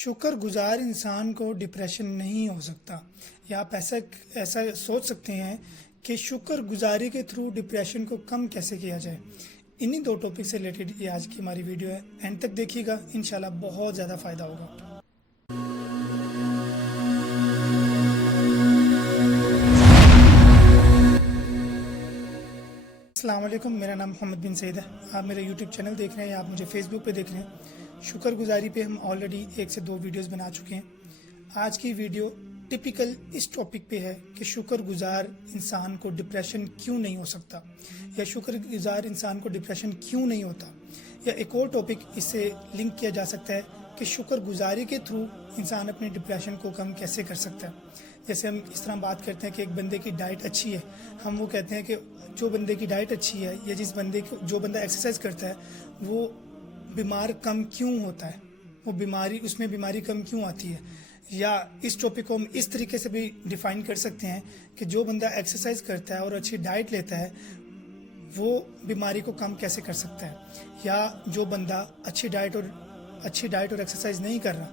शुक्र गुजार इंसान को डिप्रेशन नहीं हो सकता, या आप ऐसा सोच सकते हैं कि शुक्र गुजारी के थ्रू डिप्रेशन को कम कैसे किया जाए। इन्हीं दो टॉपिक से रिलेटेड ये आज की हमारी वीडियो है। एंड तक देखिएगा, इंशाल्लाह बहुत ज़्यादा फ़ायदा होगा। अस्सलाम वालेकुम, मेरा नाम मोहम्मद बिन सईद है। आप मेरा यूट्यूब चैनल देख रहे हैं या आप मुझे फेसबुक पे देख रहे हैं। शुक्र गुजारी पे हम ऑलरेडी 1 से 2 वीडियोस बना चुके हैं। आज की वीडियो टिपिकल इस टॉपिक पे है कि शुक्र गुजार इंसान को डिप्रेशन क्यों नहीं हो सकता, या शुक्र गुजार इंसान को डिप्रेशन क्यों नहीं होता। या एक और टॉपिक इससे लिंक किया जा सकता है कि शुक्र गुजारी के थ्रू इंसान अपने डिप्रेशन को कम कैसे कर सकता है। जैसे हम इस तरह बात करते हैं कि एक बंदे की डाइट अच्छी है, हम वो कहते हैं कि जो बंदे की डाइट अच्छी है या जो बंदा एक्सरसाइज करता है वो बीमार कम क्यों होता है, उसमें बीमारी कम क्यों आती है। या इस टॉपिक को हम इस तरीके से भी डिफाइन कर सकते हैं कि जो बंदा एक्सरसाइज करता है और अच्छी डाइट लेता है वो बीमारी को कम कैसे कर सकता है। या जो बंदा अच्छी डाइट और एक्सरसाइज नहीं कर रहा,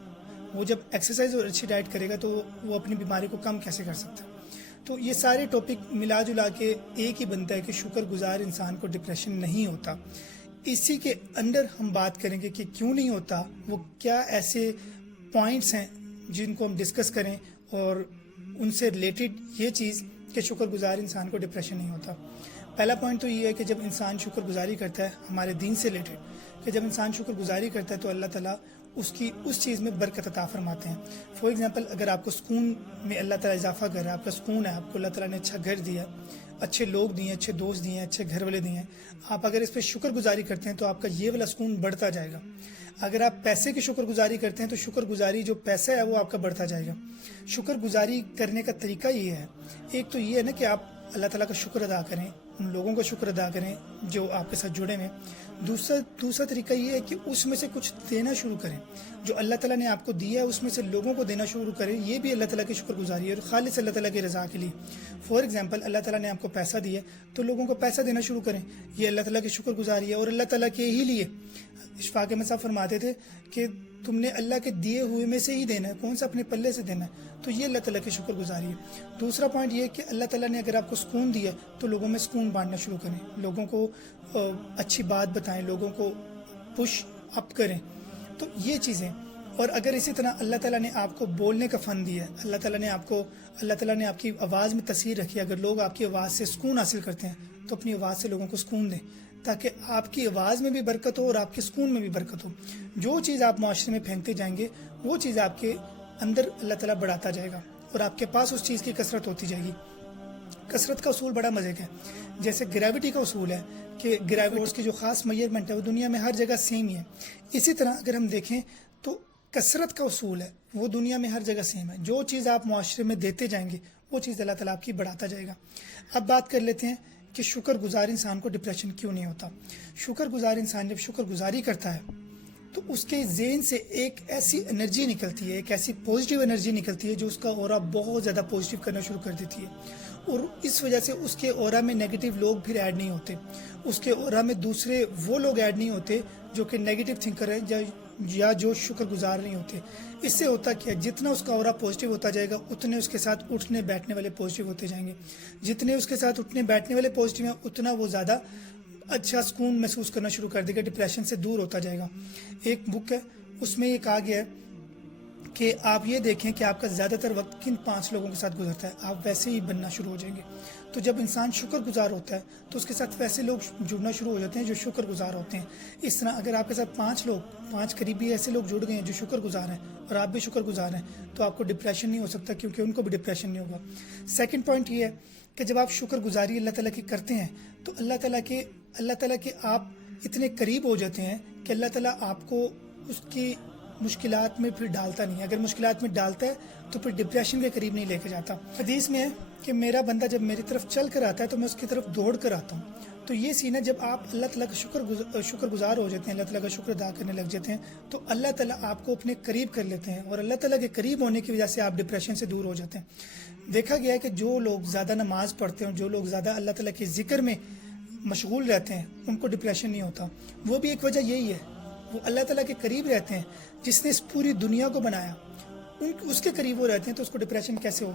वो जब एक्सरसाइज और अच्छी डाइट करेगा तो वो अपनी बीमारी को कम कैसे कर सकता है। तो ये सारे टॉपिक मिला जुला के एक ही बनता है कि शुक्र गुजार इंसान को डिप्रेशन नहीं होता। इसी के अंदर हम बात करेंगे कि क्यों नहीं होता, वो क्या ऐसे पॉइंट्स हैं जिनको हम डिस्कस करें और उनसे रिलेटेड ये चीज़ कि शुक्र गुजार इंसान को डिप्रेशन नहीं होता। पहला पॉइंट तो ये है कि जब इंसान शुक्र गुजारी करता है, हमारे दीन से रिलेटेड, कि जब इंसान शुक्र गुजारी करता है तो अल्लाह ताला उसकी उस चीज़ में बरकत अता फरमाते हैं। फॉर एग्जांपल, अगर आपको सुकून में अल्लाह ताला इजाफा कर रहा है, आपका सुकून है, आपको अल्लाह ताला ने अच्छा घर दिया, अच्छे लोग दिए, अच्छे दोस्त दिए, अच्छे घर वाले दिए, आप अगर इस पर शुक्र गुजारी करते हैं तो आपका ये वाला सुकून बढ़ता जाएगा। अगर आप पैसे की शुक्र गुजारी करते हैं तो शुक्र गुजारी जो पैसा है वो आपका बढ़ता जाएगा। शुक्र गुजारी करने का तरीका ये है, एक तो ये है ना कि आप अल्लाह ताला का शुक्र अदा करें, उन लोगों का शुक्र अदा करें जो आपके साथ जुड़े हैं। दूसरा तरीका ये है कि उसमें से कुछ देना शुरू करें, जो अल्लाह ताला ने आपको दिया है उसमें से लोगों को देना शुरू करें। ये भी अल्लाह ताला की शुक्र गुजारी है और खालिस अल्लाह ताला की रज़ा के लिए। फॉर एग्जांपल, अल्लाह ताला ने आपको पैसा दिया तो लोगों को पैसा देना शुरू करें, ये अल्लाह ताला की शुक्र गुजारी है और अल्लाह ताला के ही लिए। इशफाक अहमद साहब फरमाते थे कि तुमने अल्लाह के दिए हुए में से ही देना है, कौन सा अपने पल्ले से देना है। तो ये अल्लाह ताला की शुक्र गुजारी है। दूसरा पॉइंट ये है कि अल्लाह ताला ने अगर आपको सुकून दिया तो लोगों में सुकून बांटना शुरू करें, लोगों को अच्छी बात बताएं, लोगों को पुश अप करें। तो ये चीज़ें। और अगर इसी तरह अल्लाह ताला ने आपको बोलने का फ़न दिया है, अल्लाह ताला ने आपकी आवाज़ में तसीर रखी है, अगर लोग आपकी आवाज़ से सुकून हासिल करते हैं तो अपनी आवाज़ से लोगों को सुकून दें, ताकि आपकी आवाज़ में भी बरकत हो और आपके सुकून में भी बरकत हो। जो चीज़ आप माशरे में फेंकते जाएंगे वो चीज़ आपके अंदर अल्लाह ताला बढ़ाता जाएगा और आपके पास उस चीज़ की कसरत होती जाएगी। कसरत का उसूल बड़ा मज़े का है। जैसे ग्रेविटी का उसूल है कि ग्रेविटी की जो ख़ास मेजरमेंट है वो दुनिया में हर जगह सेम ही है। इसी तरह अगर हम देखें तो कसरत का उसूल है, वो दुनिया में हर जगह सेम है। जो चीज़ आप माशरे में देते जाएंगे वो चीज़ अल्लाह ताला आपकी बढ़ाता जाएगा। अब बात कर लेते हैं कि शुक्र गुजार इंसान को डिप्रेशन क्यों नहीं होता। शुक्र गुजार इंसान जब शुक्र गुजारी करता है तो उसके ज़हन से एक ऐसी एनर्जी निकलती है, एक ऐसी पॉजिटिव एनर्जी निकलती है जो उसका ऑरा बहुत ज़्यादा पॉजिटिव करना शुरू कर देती है। और इस वजह से उसके ऑरा में नेगेटिव लोग फिर ऐड नहीं होते, उसके ऑरा में दूसरे वो लोग ऐड नहीं होते जो कि नेगेटिव थिंकर हैं या जो शुक्र गुजार नहीं होते। इससे होता क्या, जितना उसका ऑरा पॉजिटिव होता जाएगा उतने उसके साथ उठने बैठने वाले पॉजिटिव होते जाएंगे। जितने उसके साथ उठने बैठने वाले पॉजिटिव हैं उतना वो ज़्यादा अच्छा सुकून महसूस करना शुरू कर देगा, डिप्रेशन से दूर होता जाएगा। एक बुक है उसमें ये कहा गया है कि आप ये देखें कि आपका ज़्यादातर वक्त किन 5 लोगों के साथ गुजरता है, आप वैसे ही बनना शुरू हो जाएंगे। तो जब इंसान शुक्र गुजार होता है तो उसके साथ वैसे लोग जुड़ना शुरू हो जाते हैं जो शुक्र गुजार होते हैं। इस तरह अगर आपके साथ 5 करीबी ऐसे लोग जुड़ गए हैं जो शुक्र गुजार हैं और आप भी शुक्र गुजार हैं तो आपको डिप्रेशन नहीं हो सकता, क्योंकि उनको भी डिप्रेशन नहीं होगा। सेकेंड पॉइंट ये है कि जब आप शुक्र गुजारी अल्लाह ताला की करते हैं तो अल्लाह ताला के आप इतने करीब हो जाते हैं कि अल्लाह ताला आपको उसकी मुश्किलात में फिर डालता नहीं। अगर मुश्किलात में डालता है तो फिर डिप्रेशन के करीब नहीं लेके जाता। हदीस में है कि मेरा बंदा जब मेरी तरफ चल कर आता है तो मैं उसकी तरफ दौड़ कर आता हूँ। तो ये सीन है, जब आप अल्लाह ताला का शुक्र गुजार हो जाते हैं, अल्लाह ताला का शुक्र अदा करने लग जाते हैं तो अल्लाह ताला आपको अपने करीब कर लेते हैं और अल्लाह ताला के करीब होने की वजह से आप डिप्रेशन से दूर हो जाते हैं। देखा गया है कि जो लोग ज़्यादा नमाज पढ़ते हैं, जो लोग ज़्यादा अल्लाह ताला के ज़िक्र में मशगूल रहते हैं, उनको डिप्रेशन नहीं होता। वो भी एक वजह यही है, वो अल्लाह ताला के करीब रहते हैं। جس نے اس پوری دنیا کو بنایا اس کے قریب وہ رہتے ہیں تو اس کو ڈپریشن کیسے ہو؟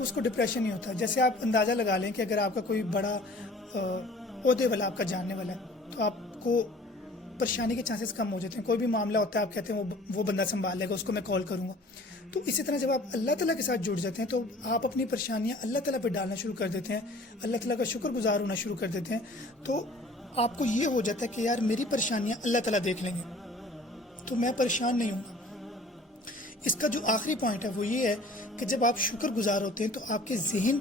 اس کو ڈپریشن نہیں ہوتا. جیسے آپ اندازہ لگا لیں کہ اگر آپ کا کوئی بڑا عہدے والا آپ کا جاننے والا ہے تو آپ کو پریشانی کے چانسز کم ہو جاتے ہیں. کوئی بھی معاملہ ہوتا ہے آپ کہتے ہیں وہ بندہ سنبھال لے گا, اس کو میں کال کروں گا. تو اسی طرح جب آپ اللہ تعالیٰ کے ساتھ جڑ جاتے ہیں تو آپ اپنی پریشانیاں اللہ تعالیٰ پہ ڈالنا شروع کر دیتے ہیں, اللہ تعالیٰ کا شکر گزار ہونا شروع کر دیتے ہیں. تو آپ کو یہ ہو جاتا ہے کہ یار میری پریشانیاں اللہ تعالیٰ دیکھ لیں گے تو میں پریشان نہیں ہوں گا. اس کا جو آخری پوائنٹ ہے وہ یہ ہے کہ جب آپ شکر گزار ہوتے ہیں تو آپ کے ذہن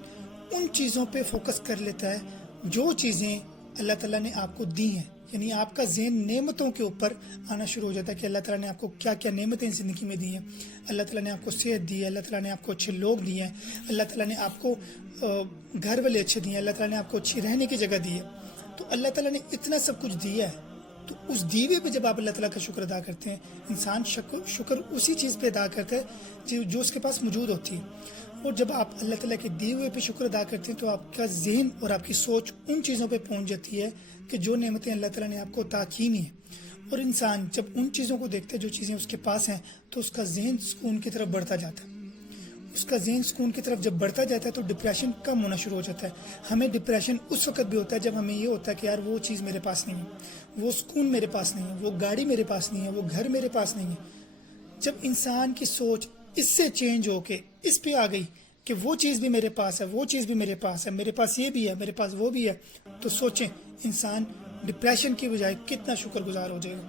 ان چیزوں پہ فوکس کر لیتا ہے جو چیزیں اللہ تعالیٰ نے آپ کو دی ہیں. یعنی آپ کا ذہن نعمتوں کے اوپر آنا شروع ہو جاتا ہے کہ اللہ تعالیٰ نے آپ کو کیا کیا نعمتیں زندگی میں دی ہیں. اللہ تعالیٰ نے آپ کو صحت دی ہے, اللہ تعالیٰ نے آپ کو اچھے لوگ دیے ہیں, اللہ تعالیٰ نے آپ کو گھر والے اچھے دیے ہیں, اللہ تعالیٰ نے آپ کو اچھی رہنے کی جگہ دی ہے. تو اللہ تعالیٰ نے اتنا سب کچھ دیا ہے تو اس دیوے پہ جب آپ اللہ تعالیٰ کا شکر ادا کرتے ہیں, انسان شکر اسی چیز پہ ادا کرتا ہے جو اس کے پاس موجود ہوتی ہے. اور جب آپ اللہ تعالیٰ کے دیوے پہ شکر ادا کرتے ہیں تو آپ کا ذہن اور آپ کی سوچ ان چیزوں پہ پہنچ جاتی ہے کہ جو نعمتیں اللہ تعالیٰ نے آپ کو عطا کی نہیں ہیں. اور انسان جب ان چیزوں کو دیکھتا ہے جو چیزیں اس کے پاس ہیں تو اس کا ذہن سکون کی طرف بڑھتا جاتا ہے. اس کا ذہن سکون کی طرف جب بڑھتا جاتا ہے تو ڈپریشن کم ہونا شروع ہو جاتا ہے. ہمیں ڈپریشن اس وقت بھی ہوتا ہے جب ہمیں یہ ہوتا ہے کہ یار وہ چیز میرے پاس نہیں ہے, وہ سکون میرے پاس نہیں ہے, وہ گاڑی میرے پاس نہیں ہے, وہ گھر میرے پاس نہیں ہے. جب انسان کی سوچ اس سے چینج ہو کے اس پہ آ گئی کہ وہ چیز بھی میرے پاس ہے, وہ چیز بھی میرے پاس ہے, میرے پاس یہ بھی ہے, میرے پاس وہ بھی ہے, تو سوچیں انسان ڈپریشن کی بجائے کتنا شکر گزار ہو جائے گا.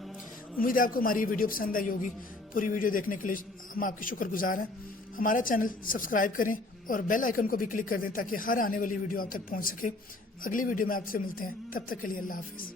امید ہے آپ کو ہماری یہ ویڈیو پسند آئی ہوگی. پوری ویڈیو دیکھنے کے لیے ہم آپ کے شکر گزار ہیں. ہمارا چینل سبسکرائب کریں اور بیل آئیکن کو بھی کلک کر دیں تاکہ ہر آنے والی ویڈیو آپ تک پہنچ سکے. اگلی ویڈیو میں آپ سے ملتے ہیں, تب تک کے لیے اللہ حافظ.